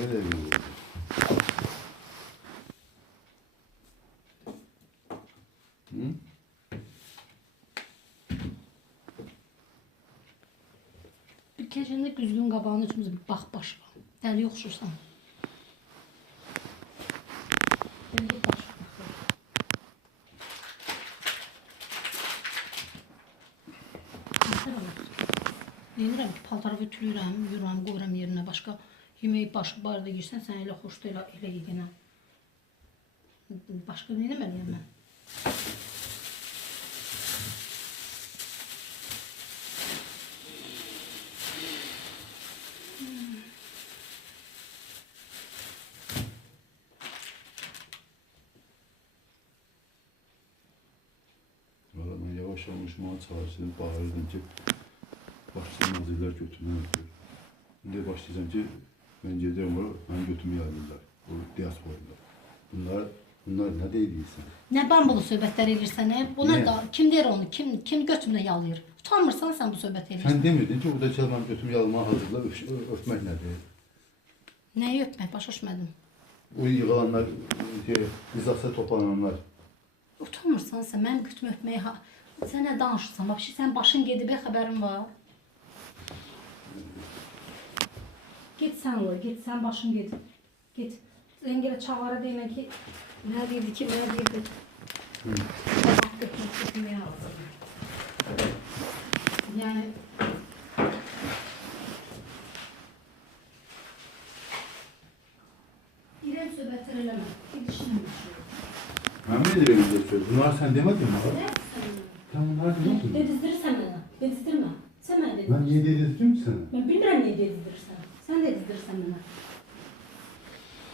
Öyle bir. Hı? Bir keçəndə güzgün qabağını içimizə bir bax başa. Dəli yoxşursan. Dəli başa. Deyirəm ki, paltarı ütülürəm, yuyuram, qoyuram yerinə. Başqa yeməyi başı barda yeyirsən, sən elə xoşda elə yedinə. Başqa nə eləməliyəm mən? Valla ben yavaş konuşmaya çalıştım, bağırdım ki başlayacağım hazırlar götümü öldür. Şimdi başlayacağım ki ben geliyorum oraya, ben götümü yayılırlar. O diasporada. Bunlar ne değilsin? Nə bambulu söhbətlər edirsən? Buna Niyə? da kim deyir onu? Kim götümlə yalayır? Utanmırsan sən bu söhbət edirsən? Sen demirdin ki burada ben götümü yalmaya hazırlar, öpmek nedir? Nəyi öpmək? Başa düşmədim. O yığılanlar, izası toplananlar. Utanmırsan sən mənim götümü öpməyə ha? Sən nə danışırsan? Bax, sən başın gedib, xəbərin var. Git sən oraya, git sən başın gedib. Git. Zəngələ çağara deyinə ki, nə deyirdi ki, nə deyirdi. Bak götürməyə hazır. Yəni... İrəm söhbətlər eləmə. Gidişinə düşüyor. Ben mi ederim bize söz? Bunlar sen demedin mi? Nə sən? Sen bunlar demedin mi? Dedizdirirsən mənə. Dedizdirmə. Sən mənə dedizdirsən. Ben niye dedirttim ki sana? Mən bilmirəm niyə dedizdirirsən. Sən dedizdirirsən mənə.